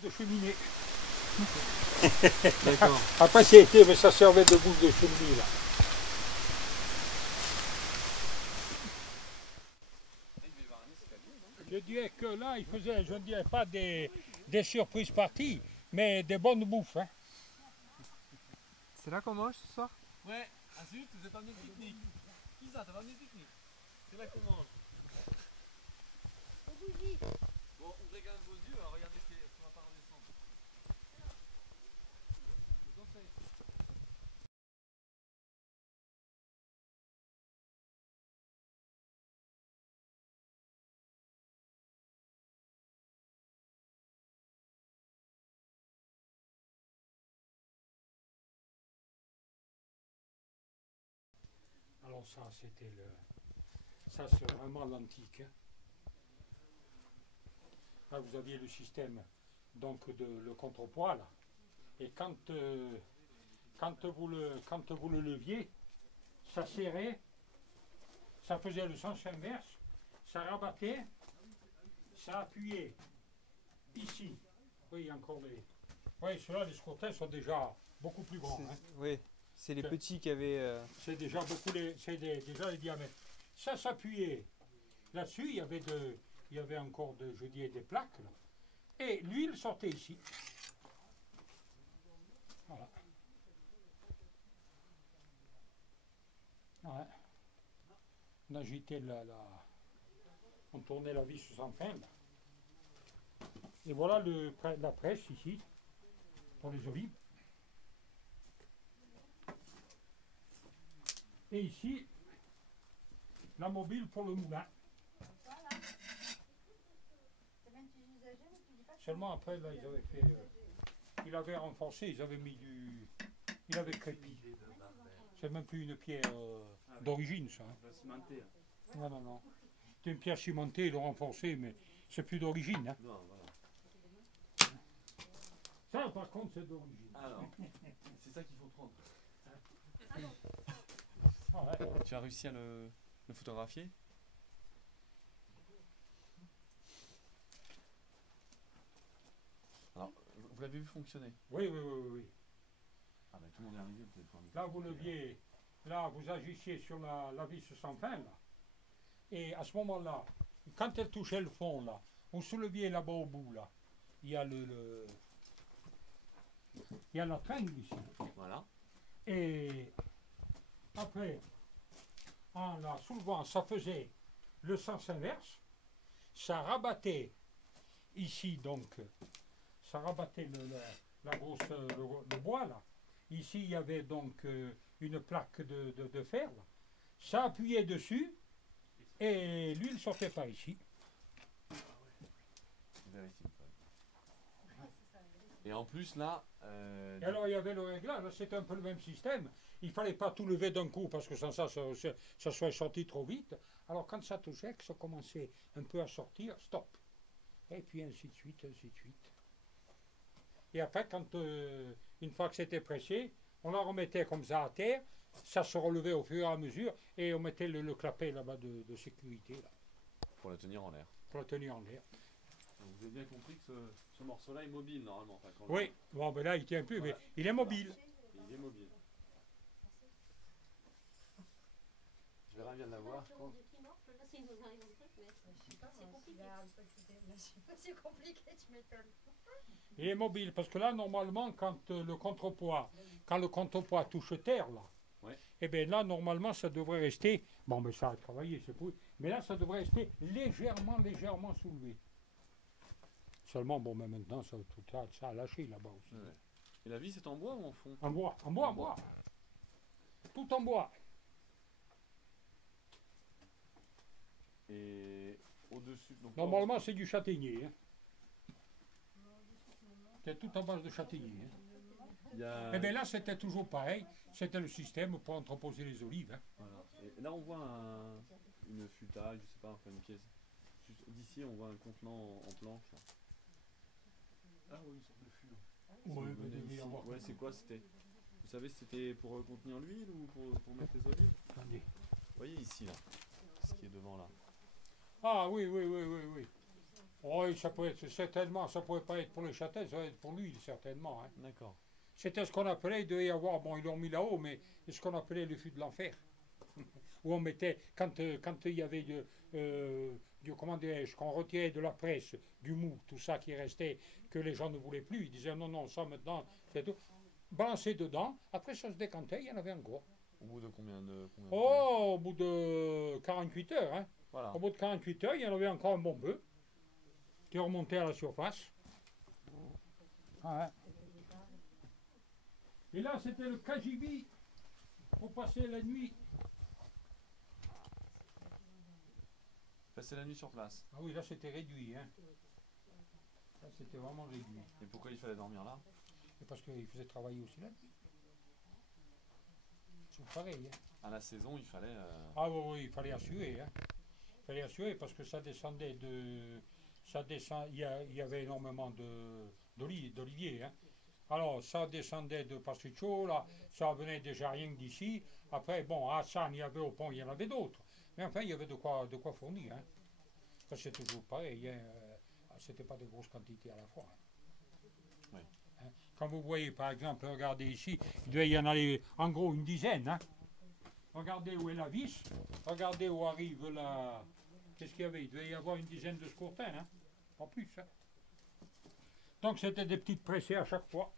bouffe de cheminée. D'accord. Après c'est été, mais ça servait de bouffe de cheminée là. Je dirais que là, il faisait, je ne dirais pas des surprises parties, mais des bonnes bouffes. Hein. C'est là qu'on mange ce soir? Ouais, ah zut, vous êtes emmené pique-nique. Qui ça, t'as pas amené pique-nique? C'est là qu'on mange. Bon, ouvrez quand même vos yeux, hein, regardez si on va pas redescendre. Je vous en prie. Alors ça, c'était le... Ça, c'est vraiment l'antique. Hein. Là, vous aviez le système donc de le contrepoids là. Et quand vous le leviez, ça serrait, ça faisait le sens inverse, ça rabattait, ça appuyait ici. Oui, il y a encore les... Oui, ceux-là, les scrotins sont déjà beaucoup plus grands. Hein. Oui, c'est les petits qui avaient... C'est déjà beaucoup déjà les diamètres. Ça s'appuyait là-dessus, il y avait encore je dirais, des plaques. Là. Et l'huile sortait ici. Voilà. Ouais. On agitait on tournait la vis sans fin. Là. Et voilà la presse ici, pour les olives. Et ici, la mobile pour le moulin. Seulement après, là, ils avaient fait... ils avaient renforcé, ils avaient mis du... Il avait crépi. C'est même plus une pierre d'origine, ça. Hein. Non, non, non. C'est une pierre cimentée, ils l'ont renforcée, mais c'est plus d'origine. Hein. Non, voilà. Ça, par contre, c'est d'origine. Alors, c'est ça qu'il faut prendre. Ah ouais. Tu as réussi à le photographier? Alors, vous l'avez vu fonctionner? Oui, oui, oui, oui. Ah ben tout le monde est arrivé, peut-être pas. Là, vous leviez, là, vous agissiez sur la vis sans fin, là. Et à ce moment-là, quand elle touchait le fond, là, vous souleviez là-bas au bout, là, il y a il y a la tringle ici. Voilà. Et après, en la soulevant, ça faisait le sens inverse. Ça rabattait ici, donc, ça rabattait le bois, là. Ici, il y avait donc une plaque de fer. Là. Ça appuyait dessus et l'huile sortait par ici. Et en plus là... Et alors il y avait le réglage, c'était un peu le même système. Il ne fallait pas tout lever d'un coup parce que sans ça serait sorti trop vite. Alors quand ça touchait, que ça commençait un peu à sortir, stop. Et puis ainsi de suite, ainsi de suite. Et après, une fois que c'était pressé, on la remettait comme ça à terre, ça se relevait au fur et à mesure et on mettait le clapet là-bas de sécurité. Là, pour la tenir en l'air. pour la tenir en l'air. Donc vous avez bien compris que ce morceau-là est mobile normalement. Enfin, quand Oui, bon, ben là il tient plus, voilà. Mais il est mobile. Il est mobile. Je verrai bien de l'avoir. C'est compliqué, tu m'étonnes. Il est mobile parce que là, normalement, quand le contrepoids touche terre, là, ouais. Et bien là, normalement, ça devrait rester, bon, mais ça a travaillé, c'est pour, mais là, ça devrait rester légèrement soulevé. Seulement, bon, mais maintenant, ça a lâché là-bas aussi. Ouais. Et la vis, c'est en bois ou en fond? En bois, en bois. Tout en bois. Et au-dessus... Normalement, c'est du châtaignier. Hein. C'est tout en base de châtaignier. Hein. Et bien là, c'était toujours pareil. C'était le système pour entreposer les olives. Hein. Voilà. Et là, on voit une futaille, je sais pas, enfin une pièce. D'ici, on voit un contenant en planche. Là. Ah oui, une sorte de fût. Ouais, c'est quoi c'était? Vous savez, c'était pour contenir l'huile ou pour mettre les olives? Attendez. Vous voyez ici, là, ce qui est devant là. Ah oui. Oui, ça peut être certainement, ça pourrait pas être pour les châtaignes, ça va être pour l'huile certainement. Hein. D'accord. C'était ce qu'on appelait, il devait y avoir, bon ils l'ont mis là-haut, mais c'est ce qu'on appelait le fût de l'enfer. Où on mettait, quand il y avait comment dirais-je, qu'on retirait de la presse, du mou, tout ça qui restait, que les gens ne voulaient plus, ils disaient non, non, ça maintenant, c'est tout. Balancer dedans, après ça se décantait, il y en avait encore. Au bout de combien de temps? Oh, au bout de 48 heures, hein. Voilà. Au bout de 48 heures, il y en avait encore un bon peu qui remontait à la surface. Ouais. Et là, c'était le cagibi pour passer la nuit. Passer la nuit sur place. Ah oui, là, c'était réduit. Hein. Là, c'était vraiment réduit. Et pourquoi il fallait dormir là? Et parce qu'il faisait travailler aussi la nuit. C'est pareil. Hein. À la saison, il fallait... Ah oui, oui, il fallait assurer. Hein. Il fallait assurer parce que ça descendait de... il y avait énormément d'oliviers. Hein. Alors, ça descendait de Pasticcio, là, ça venait déjà rien que d'ici. Après, bon, à Hassan, il y avait au pont, il y en avait d'autres. Mais enfin, il y avait de quoi fournir. Hein. Ça, c'est toujours pareil. Hein. C'était pas de grosses quantités à la fois. Hein. Oui. Hein. Quand vous voyez, par exemple, regardez ici, il devait y en aller en gros une dizaine. Hein. Regardez où est la vis, regardez où arrive la... Qu'est-ce qu'il y avait? Il devait y avoir une dizaine de scourtins, hein. Pas plus. Hein. Donc c'était des petites pressées à chaque fois.